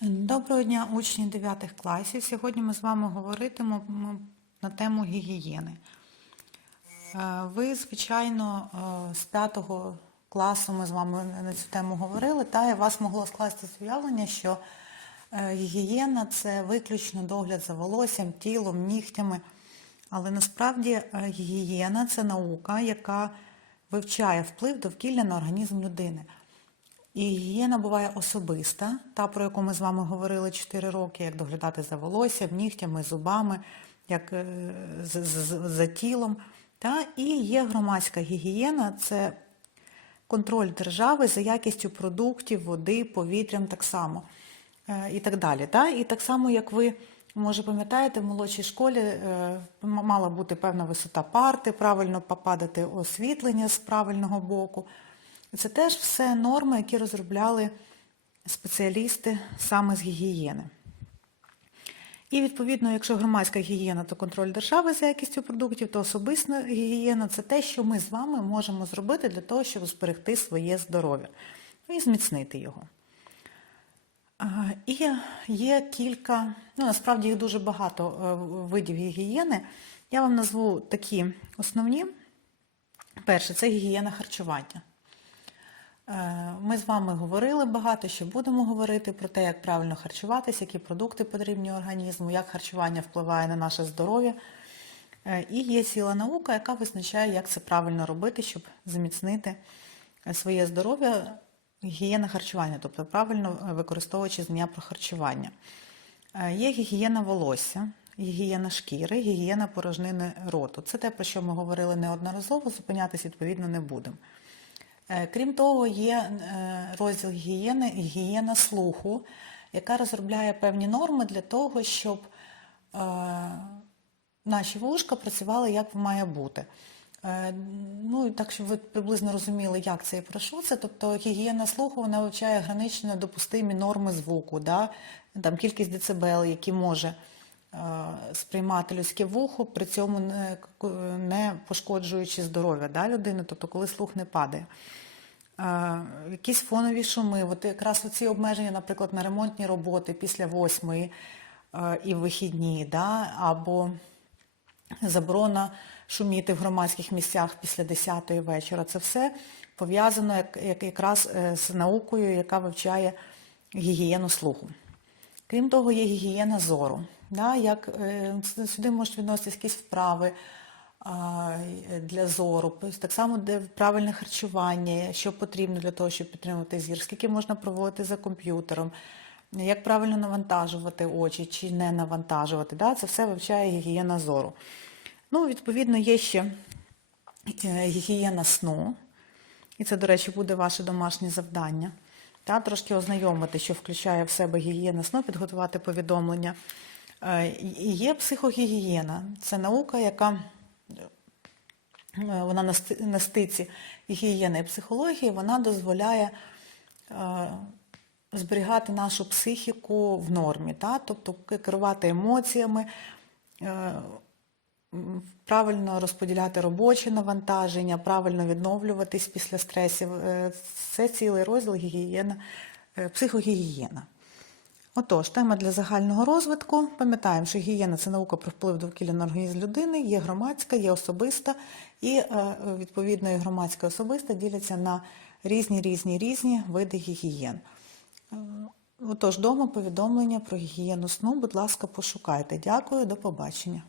Доброго дня, учні 9 класів. Сьогодні ми з вами говоритимемо на тему гігієни. Е, Ви, звичайно, е, з 5 класу ми з вами на цю тему говорили, та і вас могло скластися уявлення, що е, гігієна це виключно догляд за волоссям, тілом, нігтями. Але насправді гігієна це наука, яка вивчає вплив довкілля на організм людини. І гігієна буває особиста, та, про яку ми з вами говорили 4 роки, як доглядати за волоссям, нігтями, зубами, як е, з- з- за тілом. Та, і є громадська гігієна, це контроль держави за якістю продуктів, води, повітрям так само е, і так далі. Та? І так само, як ви, може, пам'ятаєте, в молодшій школі е, мала бути певна висота парти, правильно попадати освітлення з правильного боку. Це теж все норми, які розробляли спеціалісти саме з гігієни. І відповідно, якщо громадська гігієна, то контроль держави за якістю продуктів, то особиста гігієна це те, що ми з вами можемо зробити для того, щоб зберегти своє здоров'я ну, і зміцнити його. І є кілька, ну насправді їх дуже багато е, видів гігієни. Я вам назву такі основні. Перше, це гігієна харчування. Е, Ми з вами говорили багато, що будемо говорити про те, як правильно харчуватися, які продукти потрібні організму, як харчування впливає на наше здоров'я. Е, І є ціла наука, яка визначає, як це правильно робити, щоб зміцнити своє здоров'я, гігієна харчування, тобто правильно е, використовуючи знання про харчування. Є гігієна волосся, гігієна шкіри, гігієна порожнини роту. Це те, про що ми говорили неодноразово, зупинятися відповідно не будемо. Е, Крім того, є е, розділ гігієни, гігієна слуху, яка розробляє певні норми для того, щоб е, наші вушка працювали як має бути. Ну, так, щоб ви приблизно розуміли, як це і про що це. Тобто гігієна слуху вона вивчає гранично допустимі норми звуку, да? там кількість децибел, які може сприймати людське вухо, при цьому не, не пошкоджуючи здоров'я да, людини, тобто коли слух не падає. Е, Якісь фонові шуми, от якраз оці обмеження, наприклад, на ремонтні роботи після восьмої е, і вихідні, да, або заборона шуміти в громадських місцях після 10-ї вечора. Це все пов'язано як, як, якраз е, з наукою, яка вивчає гігієну слуху. Крім того, є гігієна зору. Да, як, е, сюди можуть відноситися якісь вправи для зору, так само де правильне харчування, що потрібно для того, щоб підтримувати зір, скільки можна проводити за комп'ютером, як правильно навантажувати очі чи не навантажувати. Да, це все вивчає гігієна зору. Ну, відповідно, є ще е, гігієна сну. І це, до речі, буде ваше домашнє завдання. Та, трошки ознайомити, що включає в себе гігієна сну, підготувати повідомлення. Е, І є психогігієна. Це наука, яка е, вона на стиці гігієни і психології, вона дозволяє е, зберігати нашу психіку в нормі, та? тобто керувати емоціями, правильно розподіляти робочі навантаження, правильно відновлюватись після стресів. Це цілий розділ гігієна, психогігієна. Отож, тема для загального розвитку. Пам'ятаємо, що гігієна це наука про вплив довкілля на організм людини, є громадська, є особиста, і е, відповідно і громадська і особиста діляться на різні, різні, різні види гігієн. Е, Отож, дома повідомлення про гігієну сну, будь ласка, пошукайте. Дякую, до побачення.